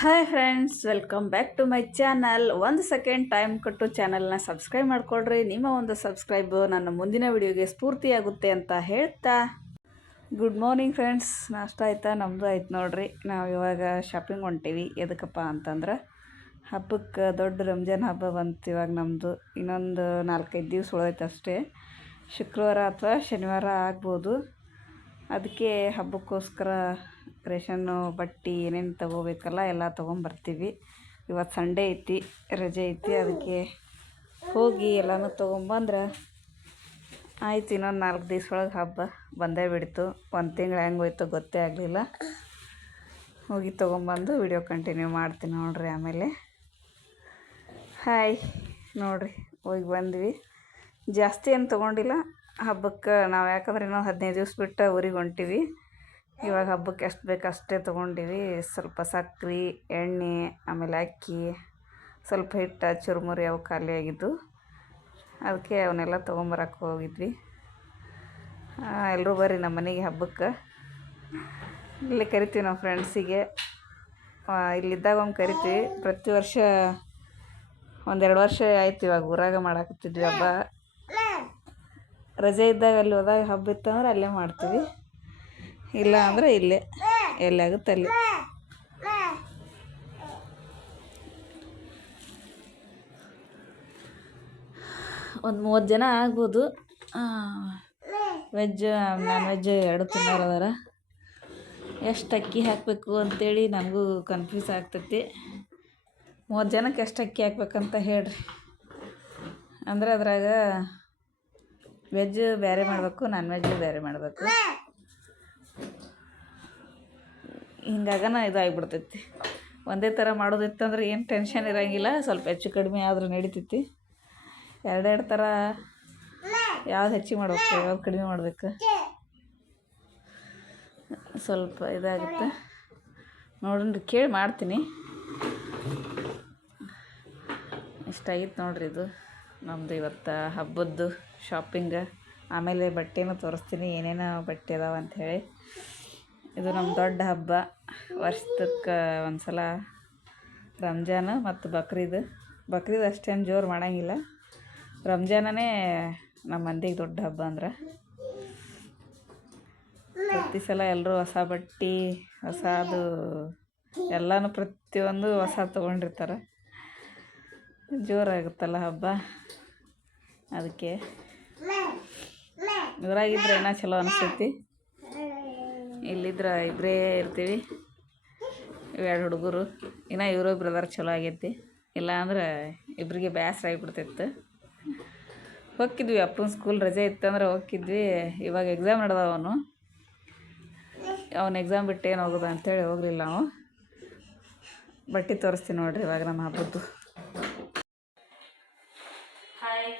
Hi friends, welcome back to my channel. ಒಂದು second time ಕೊಟ್ಟು ಚಾನಲ್ನ ಸಬ್ಸ್ಕ್ರೈಬ್ ಮಾಡ್ಕೊಳ್ರಿ. ನಿಮ್ಮ ಒಂದು ಸಬ್ಸ್ಕ್ರೈಬು ನನ್ನ ಮುಂದಿನ ವಿಡಿಯೋಗೆ ಸ್ಫೂರ್ತಿಯಾಗುತ್ತೆ ಅಂತ ಹೇಳ್ತಾ ಗುಡ್ ಮಾರ್ನಿಂಗ್ ಫ್ರೆಂಡ್ಸ್. ನಾಷ್ಟ ಆಯ್ತಾ? ನಮ್ಮದು ಆಯ್ತು ನೋಡ್ರಿ. ನಾವು ಇವಾಗ ಶಾಪಿಂಗ್ ಹೊಂಟೀವಿ. ಎದಕ್ಕಪ್ಪ ಅಂತಂದ್ರೆ ಹಬ್ಬಕ್ಕೆ ದೊಡ್ಡ ರಂಜಾನ್ ಹಬ್ಬ ಬಂತು. ಇವಾಗ ನಮ್ಮದು ಇನ್ನೊಂದು 4-5 ದಿವಸ ಉಳಿದೈತೆ ಅಷ್ಟೇ. ಶುಕ್ರವಾರ ಅಥವಾ ಶನಿವಾರ ಆಗ್ಬೋದು. ಅದಕ್ಕೆ ಹಬ್ಬಕ್ಕೋಸ್ಕರ ರೇಷನ್ನು ಬಟ್ಟೆ ಏನೇನು ತೊಗೋಬೇಕಲ್ಲ ಎಲ್ಲ ತೊಗೊಂಬರ್ತೀವಿ. ಇವತ್ತು ಸಂಡೇ ಐತಿ, ರಜೆ ಐತಿ. ಅದಕ್ಕೆ ಹೋಗಿ ಎಲ್ಲನೂ ತೊಗೊಂಬಂದ್ರೆ ಆಯ್ತು. ಇನ್ನೊಂದು 4 ದಿವಸ ಒಳಗೆ ಹಬ್ಬ ಬಂದೇ ಬಿಡ್ತು. 1 ತಿಂಗಳು ಹೆಂಗೆ ಹೋಯ್ತು ಗೊತ್ತೇ ಆಗಲಿಲ್ಲ. ಹೋಗಿ ತೊಗೊಂಬಂದು ವಿಡಿಯೋ ಕಂಟಿನ್ಯೂ ಮಾಡ್ತೀನಿ ನೋಡ್ರಿ. ಆಮೇಲೆ ಹಾಯ್ ನೋಡ್ರಿ, ಹೋಗಿ ಬಂದ್ವಿ. ಜಾಸ್ತಿ ಏನು ತೊಗೊಂಡಿಲ್ಲ ಹಬ್ಬಕ್ಕೆ. ನಾವು ಯಾಕಂದ್ರೆ ಇನ್ನೊಂದು 15 ದಿವಸ ಬಿಟ್ಟು ಊರಿಗೆ ಹೊಂಟೀವಿ. ಇವಾಗ ಹಬ್ಬಕ್ಕೆ ಎಷ್ಟು ಬೇಕು ಅಷ್ಟೇ ತೊಗೊಂಡಿವಿ. ಸ್ವಲ್ಪ ಸಕ್ರೆ, ಎಣ್ಣೆ, ಆಮೇಲೆ ಅಕ್ಕಿ, ಸ್ವಲ್ಪ ಹಿಟ್ಟು, ಚುರುಮುರಿ ಅವು ಖಾಲಿ ಆಗಿದ್ದು. ಅದಕ್ಕೆ ಅವನ್ನೆಲ್ಲ ತೊಗೊಂಬರಕ್ಕೆ ಹೋಗಿದ್ವಿ. ಎಲ್ಲರೂ ಬರ್ರಿ ನಮ್ಮ ಮನೆಗೆ ಹಬ್ಬಕ್ಕೆ. ಇಲ್ಲಿ ಕರಿತೀವಿ ನಾವು ಫ್ರೆಂಡ್ಸಿಗೆ. ಇಲ್ಲಿದ್ದಾಗ ಒಮ್ಮೆ ಕರಿತೀವಿ. ಪ್ರತಿ ವರ್ಷ 1-2 ವರ್ಷ ಆಯ್ತು ಇವಾಗ ಊರಾಗ ಮಾಡಾಕತ್ತಿದ್ವಿ ಹಬ್ಬ. ರಜೆ ಇದ್ದಾಗ ಅಲ್ಲಿ ಹೋದಾಗ ಹಬ್ಬ ಇತ್ತಂದ್ರೆ ಅಲ್ಲೇ ಮಾಡ್ತೀವಿ, ಇಲ್ಲ ಅಂದರೆ ಇಲ್ಲೇ ಎಲ್ಲಾಗುತ್ತೆ ಅಲ್ಲಿ. ಒಂದು 30 ಜನ ಆಗ್ಬೋದು. ವೆಜ್ ನಾನ್ ವೆಜ್ 2 ತಿನ್ನೋರು ಅದಾರ. ಎಷ್ಟು ಅಕ್ಕಿ ಹಾಕಬೇಕು ಅಂತೇಳಿ ನನಗೂ ಕನ್ಫ್ಯೂಸ್ ಆಗ್ತೈತಿ. 30 ಜನಕ್ಕೆ ಎಷ್ಟು ಅಕ್ಕಿ ಹಾಕ್ಬೇಕಂತ ಹೇಳ್ರಿ. ಅಂದರೆ ಅದ್ರಾಗ ವೆಜ್ ಬೇರೆ ಮಾಡಬೇಕು, ನಾನ್ ವೆಜ್ ಬೇರೆ ಮಾಡಬೇಕು. ಹಿಂಗಾಗನ ಇದಾಗಿಬಿಡ್ತೈತಿ. ಒಂದೇ ಥರ ಮಾಡೋದಿತ್ತಂದ್ರೆ ಏನು ಟೆನ್ಷನ್ ಇರೋಂಗಿಲ್ಲ. ಸ್ವಲ್ಪ ಹೆಚ್ಚು ಕಡಿಮೆ ಆದರೂ ನಡಿತೈತಿ. 2 ಥರ ಯಾವ್ದು ಹೆಚ್ಚಿಗೆ ಮಾಡ್ಬೇಕು, ಯಾವ್ದು ಕಡಿಮೆ ಮಾಡಬೇಕು, ಸ್ವಲ್ಪ ಇದಾಗುತ್ತೆ. ನೋಡ್ರಿ, ಕೇಳಿ ಮಾಡ್ತೀನಿ. ಇಷ್ಟಾಗಿತ್ತು ನೋಡ್ರಿ. ಇದು ನಮ್ಮದು ಇವತ್ತು ಹಬ್ಬದ್ದು ಶಾಪಿಂಗ್. ಆಮೇಲೆ ಬಟ್ಟೆನೂ ತೋರಿಸ್ತೀನಿ, ಏನೇನು ಬಟ್ಟೆ ಅದಾವ ಅಂಥೇಳಿ. ಇದು ನಮ್ಮ ದೊಡ್ಡ ಹಬ್ಬ. ವರ್ಷಕ್ಕೆ ಒಂದು ಸಲ ರಂಜಾನ್ ಮತ್ತು ಬಕ್ರೀದ್ ಅಷ್ಟೇನು ಜೋರು ಮಾಡೋಂಗಿಲ್ಲ. ರಂಜಾನೇ ನಮ್ಮ ಮಂದಿಗೆ ದೊಡ್ಡ ಹಬ್ಬ. ಅಂದ್ರೆ ಪ್ರತಿ ಸಲ ಎಲ್ಲರೂ ಹೊಸ ಬಟ್ಟೆ, ಹೊಸದು ಎಲ್ಲನೂ ಪ್ರತಿಯೊಂದು ಹೊಸ ತೊಗೊಂಡಿರ್ತಾರೆ. ಜೋರಾಗುತ್ತಲ್ಲ ಹಬ್ಬ. ಅದಕ್ಕೆ ಊರಾಗಿದ್ರೆ ಏನೋ ಚಲೋ ಅನಿಸ್ತೈತಿ. ಇಲ್ಲಿದ್ರೆ ಇಬ್ಬರೇ ಇರ್ತೀವಿ. 2 ಹುಡುಗರು, ಇನ್ನೂ ಇವರು ಬ್ರದರ್ ಚಲೋ ಆಗೈತಿ. ಇಲ್ಲ ಅಂದ್ರೆ ಇಬ್ಬರಿಗೆ ಬೇಸರ ಆಗಿಬಿಡ್ತಿತ್ತು. ಹೋಗಿದ್ವಿ ಅಪ್ಪನ ಸ್ಕೂಲ್ ರಜೆ ಇತ್ತಂದ್ರೆ ಹೋಗಿದ್ವಿ. ಇವಾಗ ಎಕ್ಸಾಮ್ ನಡೆದವ. ಅವನು ಎಕ್ಸಾಮ್ ಬಿಟ್ಟು ಏನು ಹೋಗೋದು ಅಂಥೇಳಿ ಹೋಗಲಿಲ್ಲ ನಾವು. ಬಟ್ಟೆ ತೋರಿಸ್ತೀನಿ ನೋಡ್ರಿ ಇವಾಗ ನಮ್ಮ ಹಬ್ಬದ್ದು. ಹಾಯ್,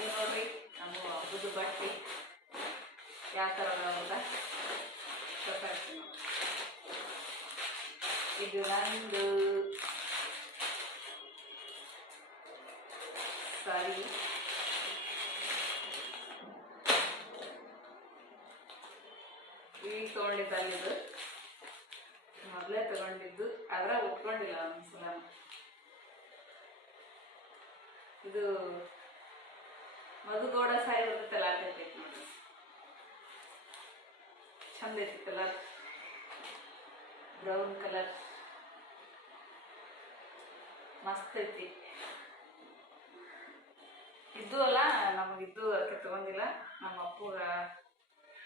ಇದು ನೋಡ್ರಿ ನಮ್ಮ ಹಬ್ಬದ ಬಟ್ಟೆ ಯಾವ ಥರ ಅದಾವಂತ ಗೊತ್ತಾಗ್ತೀನಿ ನೋಡಿ. ಇದು ನಂದು ಸಾರಿ. ಈಗ ತೊಗೊಂಡಿದ್ದಲ್ಲಿದು ಮೊದಲೇ ತಗೊಂಡಿದ್ದು. ಅದ್ರಾಗ ಉಟ್ಕೊಂಡಿಲ್ಲ ಒಂದ್ಸಲ. ಇದು ಮಧುಗೌಡ ಸಾರಿ ಬರುತ್ತಲ್ಲ, ಆಗೈತಿ ನೋಡಿ. ಚಂದ ಐತಿ ಕಲರ್, ಬ್ರೌನ್ ಕಲರ್ ಮಸ್ತ್ ಐತಿ. ಇದ್ದು ಅಲ್ಲ, ನಮಗಿದ್ದು ಅದಕ್ಕೆ ತೊಗೊಂಡಿಲ್ಲ. ನಮ್ಮ ಅಪ್ಪಗ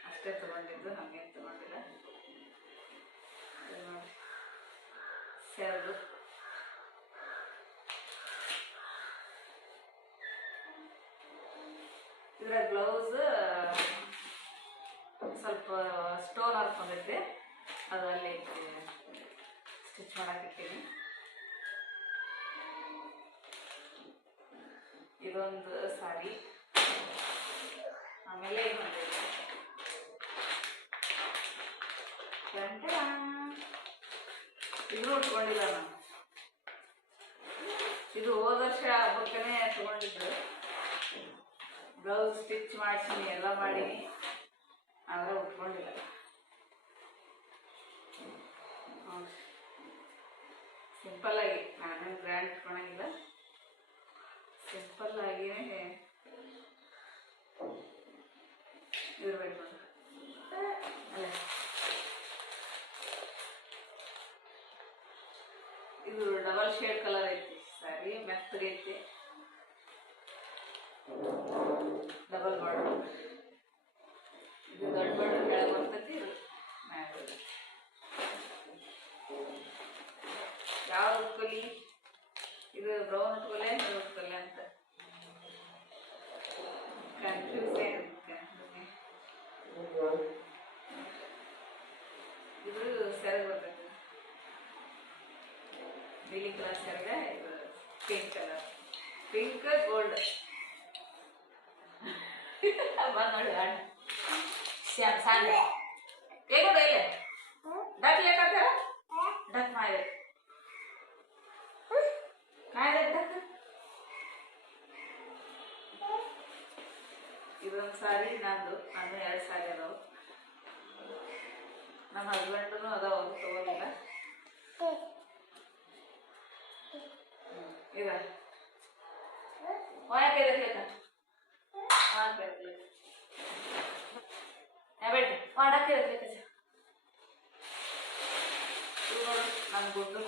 ಅಷ್ಟೇ ತೊಗೊಂಡಿದ್ದು, ನಮಗೇನು ತೊಗೊಂಡಿಲ್ಲ. ನೋಡಿ ಸೆರಗು. ಇದರ ಬ್ಲೌಸ್ ಸ್ವಲ್ಪ ಸ್ಟೋನ್ ಹಾಕೊಂಡೈತೆ. ಅದು ಅಲ್ಲಿ ಸ್ಟಿಚ್ ಮಾಡಾಕಿರ್ತೀನಿ. ಇದೊಂದು ಸಾರಿ. ಆಮೇಲೆ ಇದು ಉಟ್ಕೊಂಡಿಲ್ಲ ನಾನು. ಇದು ಹೋದ ವರ್ಷ ಹಬ್ಬಕ್ಕೇ ತಗೊಂಡಿದ್ದು. ಬ್ಲೌಸ್ ಸ್ಟಿಚ್ ಮಾಡ್ತೀನಿ, ಎಲ್ಲ ಮಾಡೀನಿ, ಆದರೆ ಉಟ್ಕೊಂಡಿಲ್ಲ. ಸಿಂಪಲ್ ಆಗಿ ನಾನೇನು ಗ್ರ್ಯಾಂಡ್ ಇಟ್ಕೊಳಂಗಿಲ್ಲ, ಸಿಂಪಲ್ ಆಗಿನೇ ಇರಬೇಕು. ಅಲ್ಲ ಇದು ಡಬಲ್ ಶೇಡ್ ಕಲರ್ ಐತಿ, ಸಾರಿ ಮೆತ್ತಗೈತಿ, ಡಬಲ್ ಬಾರ್ಡರ್. ಇದು ದೊಡ್ಡ ಬಾರ್ಡರ್ ಕೆಳಗೆ ಬರ್ತೈತಿ, ಇದು ಮ್ಯಾಲೆ. ಯಾವ್ದು ಉಟ್ಕೊಲಿ, ಇದು ಬ್ರೌನ್ ಉಟ್ಕೊಲೆ ಇದು ಉಟ್ಕೊಲೆ ಅಂತ ಕನ್ಫ್ಯೂಸ್ ಆಗುತ್ತೆ. ಇದು ಸೆರಗು ಬರ್ತೈತಿ, ನೀಲಿ ಕಲರ್ ಸೆರಗ, ಇದು ಪಿಂಕ್ ಕಲರ್, ಪಿಂಕ್ ಗೋಲ್ಡ್. ಬಂದ್ ನೋಡಿ ಅಣ್ಣ श्याम सांगे एको गईले डक लेकर तेरा डक मारे काय रे डक ಇದೊಂದು ಸಾರಿ ನಂದು ಎರಡು ಸಾರಿ ಅದಾವು. ನಮ್ಮ ಹಸ್ಬೆಂಡ್ನು ಅದಾವ, ತಗೋಲಿಲ್ಲ. ಇದ ಒಳಗೆ ಇರಲಿಲ್ಲ ಬೇಡ ಮಾಡಕ್ಕೆ ಇರಲಿಲ್ಲ. ಇವು ನೋಡು ನನ್ನ ಗುಡ್ಡು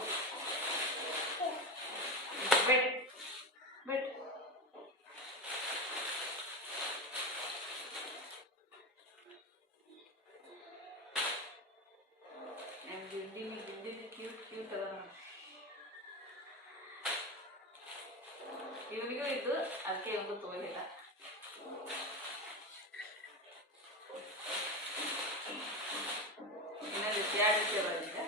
ಬೇಡ ಬೇಡ. ಕ್ಯೂಟ್ ಅದ ನೋಡಿ. ಇವನಿಗೂ ಇದ್ದು ಅದಕ್ಕೆ ಇವನಿಗೂ ತಗೋಲಿಲ್ಲ. ಇನ್ನೊಂದು ಎರಡು ರೀತಿ ಬರುತ್ತೆ,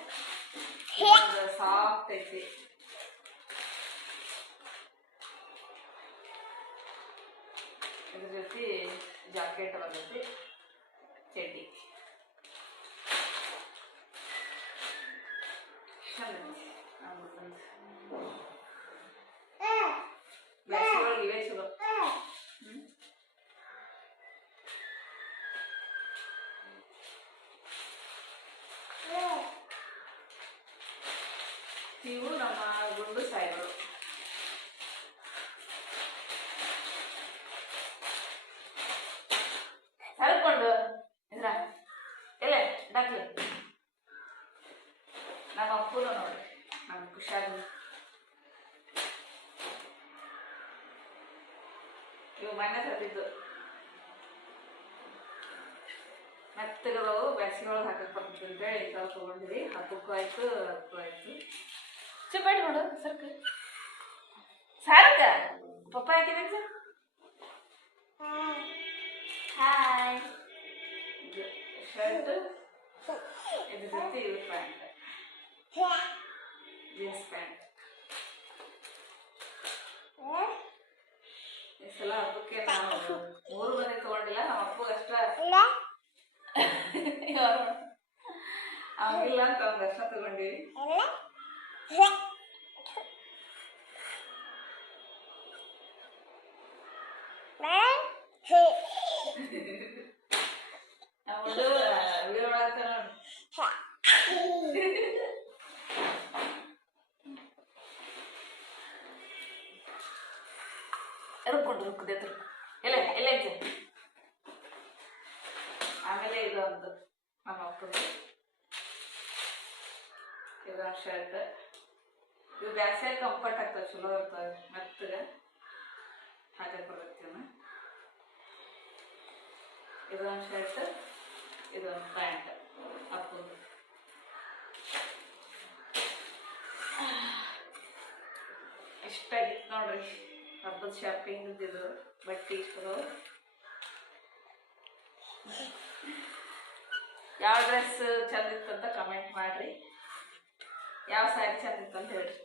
ಸಾಫ್ಟ್ ಐತಿ. ಇದ್ರ ಜೊತೆ ಜಾಕೆಟ್ ಬರ್ತೈತಿ, ಚಡ್ಡಿ ಬೇಸಿಗೆ ಇವೇ ಚಲೋ. ಇವು ನಮ್ಮ ಗುಂಡು ಸಾಯಿಗಳು. ಸರ್ಕೊಂಡು ಇದ್ರ ಎಲ್ಲ ಡಾಕ್ಲಿ ನಮ್ಮ ಅಪ್ಪೂನು ನೋಡಿ, ನಮ್ಮ ಖುಷಾರು. ಇವು ಮನೆ ಸತ್ತಿದ್ದು ಮೆತ್ತಗದವು, ಬ್ಯಾಸಿಗೆ ಒಳಗೆ ಹಾಕಕ್ಕೆ ಬರ್ತದೆ ಅಂತೇಳಿ ಈ ಥರ ತೊಗೊಂಡಿರಿ. ಹಬ್ಬಕ್ಕೂ ಆಯ್ತು, ಅದಕ್ಕೂ ಆಯ್ತು. ಚುಪ್ಪಾಯ್ತು ನೋಡು ಸರ್ಕ ಸಾರಕ್ಕ ಪಪ್ಪ ಹಾಕಿದೆ ಸರ್. ಹಾಯ್, ಇದು ಶರ್ಟ್, ಇದ್ರ ಜೊತೆ ಇದು ಪ್ಯಾಂಟ್, ಜೀನ್ಸ್ ಪ್ಯಾಂಟ್. ಈ ಸಲ ಹಬ್ಬಕ್ಕೆ ನಾವು 3 ಮನೆ ತಗೊಂಡಿಲ್ಲ, ನಮ್ಮ ಅಪ್ಪಗಷ್ಟ ಅವಾಗಿಲ್ಲ ಅಂತ ಅವ್ನಿಗಷ್ಟ ತಗೊಂಡಿವಿ. ಅವಳು ವಿಡಿಯೋ ಮಾಡಾಕ ನೋಡಿ. ರುಕ್ಕದೆ ಎಲ್ಲ ಎಲ್ಲ ಇದೆ. ಆಮೇಲೆ ಇದೊಂದು ನಮ್ಮ ಅಪ್ಪಗೆ ಇದೊಂದು ಶರ್ಟ್. ಇವು ಬ್ಯಾಗ್ಸೈಡ್ ಕಂಫರ್ಟ್ ಆಗ್ತವೆ, ಚಲೋ ಇರ್ತವೆ, ಮೆತ್ತಗೆ ಹಾಕಕ್ಕೆ ಬರ್ತೇವೆ. ಇದೊಂದು ಶರ್ಟ್, ಇದೊಂದು ಪ್ಯಾಂಟ್ ಅಪ್ಪದು. ಇಷ್ಟಾಗಿತ್ತು ನೋಡ್ರಿ ಹಬ್ಬದ ಶಾಪಿಂಗ್. ಇದು ಬಟ್ಟೆ ಇಷ್ಟು. ಯಾವ ಡ್ರೆಸ್ ಚಂದ ಇತ್ತು ಅಂತ ಕಮೆಂಟ್ ಮಾಡ್ರಿ, ಯಾವ ಸ್ಯಾರಿ ಚಂದ ಇತ್ತು ಅಂತ ಹೇಳ್ರಿ.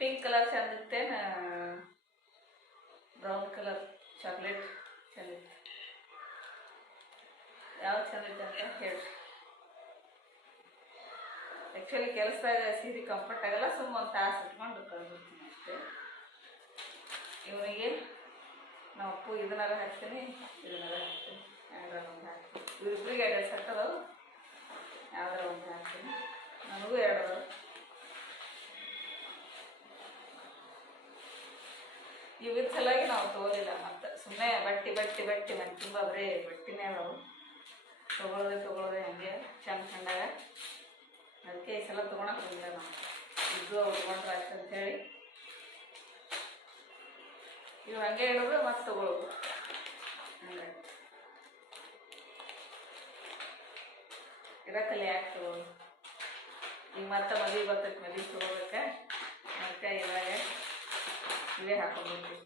ಪಿಂಕ್ ಕಲರ್ ಚಂದ ಇತ್ತೇನ ಬ್ರೌನ್ ಕಲರ್ ಚಾಕ್ಲೇಟ್ ಚಂದ ಇತ್ತು? ಯಾವ ಚಂದ ಇತ್ತು ಅಂತ ಹೇಳ್ರಿ. ಆ್ಯಕ್ಚುಲಿ ಕೆಲಸದಾಗ ಸೀರೆ ಕಂಫರ್ಟ್ ಆಗಲ್ಲ, ಸುಮ್ಮ ಒಂದು ತಾಸು ಇಟ್ಕೊಂಡು ಕಳ್ಬಿಡ್ತೀನಿ ಅಷ್ಟೇ. ಇವನಿಗೆ ನಾವು ಅಪ್ಪು ಇದನ್ನೆಲ್ಲ ಹಾಕ್ತೀನಿ, ಇದನ್ನೆಲ್ಲ ಹಾಕ್ತೀನಿ, ಹ್ಯಾಂಡ್ರಲ್ ಒಂದು ಹಾಕ್ತೀನಿ. ಇವರಿಬ್ಬರಿಗೆ 2 ಸೆಟ್ ಅದಾವು, ಇವಿನ ಸಲುವಾಗಿ ನಾವು ತೊಗೊಲಿಲ್ಲ. ಮತ್ತು ಸುಮ್ಮನೆ ಬಟ್ಟೆ ಬಟ್ಟೆ ಬಟ್ಟೆ ಮನೆ ತುಂಬ ಬರೀ ಬಟ್ಟೆನೇ ಅದಾವು. ತೊಗೊಳೋದೆ ಹಂಗೆ ಚೆಂದ ಕಂಡಾಗ. ಅದಕ್ಕೆ ಈ ಸಲ ತೊಗೊಳಕ್ಕೆ ಬಂದಿಲ್ಲ ನಾವು. ಇದು ಉಟ್ಕೊಂಡ್ರೆ ಆಯ್ತು ಅಂಥೇಳಿ ಇವು ಹಂಗೆ ಇಡೋದು ಮತ್ತು ತೊಗೊಳೋದು. ಹಂಗೆ ಇರಕ್ಕಲ್ಲಿ ಯಾಕೆ ತೊಗೊಳೋದು. ಈಗ ಮತ್ತೆ ಮದುವೆ ಬರ್ತೈತೆ, ಮದುವೆ ತೊಗೋಬೇಕು. ಅದಕ್ಕೆ ಇವಾಗ ಇವೇ ಹಾಕೊಂಡ್ಬಿಡ್ತೀವಿ.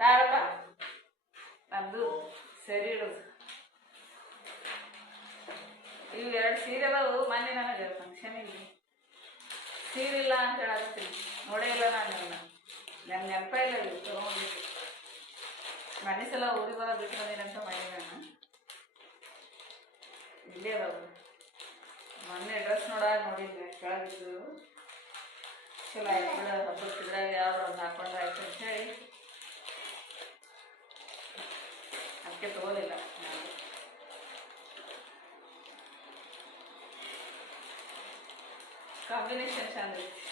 ತಾಳಪ್ಪ ನಮ್ಮದು ಸರಿ ಇಡೋದು. ಇವು 2 ಸೀರೆ ಅದಾವು. ಮೊನ್ನೆ ನನಗೆ ಫಂಕ್ಷನಿಗೆ ಸೀರೆ ಇಲ್ಲ ಅಂತ ಹೇಳತ್ತೀನಿ. ನೋಡೇ ಇಲ್ಲ ನಾನು ಇವನ್ನ. ನಂಗೆ ನೆನಪ ಇಲ್ಲ ಇವು ತೊಗೊಂಡಿದ್ದು. ಮೊನ್ನೆ ಸಲ ಊರಿಗೆ ಬರೋದು ಬಿಟ್ಟು ಬಂದಿನಂತ ಮಾಡಿ ನಾನು ಇಲ್ಲೇ ಅದಾವು. ಮೊನ್ನೆ ಡ್ರೆಸ್ ನೋಡಿದ್ವಿ ಕೆಳಗಿದ್ದು. ಚಲೋ ಆಯ್ತು ಬಿಡ, ಹಬ್ಬಕ್ಕಿದ್ರಾಗ ಯಾವ್ದು ಒಂದು ಹಾಕೊಂಡ್ರೆ ಆಯ್ತು ಅಂತ ಹೇಳಿ ಅದಕ್ಕೆ ತೊಗೋಲಿಲ್ಲ ನಾನು. ಕಾಂಬಿನೇಷನ್ ಚಂದ ಐತಿ.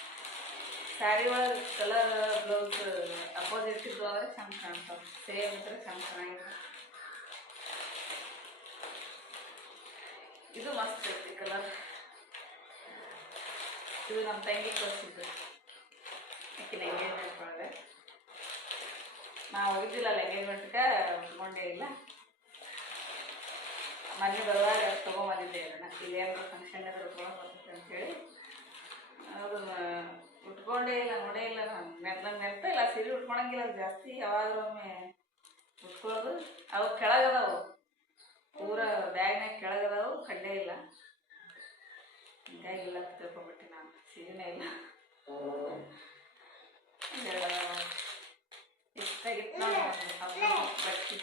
ಸ್ಯಾರಿ ಒಳಗೆ ಕಲರ್ ಬ್ಲೌಸ್ ಅಪೋಸಿಟ್ ಇದ್ದು ಅಂದರೆ ಚಂದ ಕಾಣ್ತಾವೆ. ಸೇಮ್ ಇದ್ರೆ ಚಂದ ಚೆನ್ನಾಗಿದೆ. ಇದು ಮಸ್ತ್ ಐತಿ ಕಲರ್. ಇದು ನಮ್ಮ ತಂಗಿ ಕೊಡಿಸಿದ್ದು. ಆಕಿನ ಎಂಗೇಜ್ಮೆಂಟ್ ಒಳಗೆ ನಾವು ಹೋಗಿದ್ದಿಲ್ಲಲ್ಲ ಎಂಗೇಜ್ಮೆಂಟ್ಗೆ, ಉಟ್ಕೊಂಡೇ ಇಲ್ಲ. ಮೊನ್ನೆ ಬರುವಾಗ ತೊಗೊಂಬಂದಿದ್ದೆ ಅದನ್ನು. ಇಲ್ಲೇನಾದ್ರು ಫಂಕ್ಷನ್ ಆದ್ರೆ ಉಟ್ಕೊಂಡು ಬರ್ತೈತೆ ಅಂಥೇಳಿ ಅದನ್ನು ಉಟ್ಕೊಂಡೇ ಇಲ್ಲ, ನೋಡೇ ಇಲ್ಲ. ನಂಗೆ ನೆನಪೇ ಇಲ್ಲ ಸೀರೆ ಉಟ್ಕೊಳಂಗಿಲ್ಲ ಜಾಸ್ತಿ. ಯಾವಾಗಲೂ ಒಮ್ಮೆ ಉಟ್ಕೊಳ್ಳೋದು. ಅವು ಕೆಳಗದಾವು, ಪೂರ ಬ್ಯಾಗ್ನಾಗ ಕೆಳಗದಾವು, ಕಂಡೇ ಇಲ್ಲ. ಹಿಂಗಾಗಿ ಇಲ್ಲ ತಿಳ್ಕೊಂಬಿಟ್ಟು ನಾನು. ಸೀರೆನೇ ಇಲ್ಲ. ಇಷ್ಟಾಗಿತ್ತು ನೋಡಿ ಬಟ್ಟೆ.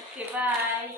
ಓಕೆ ಬಾಯ್.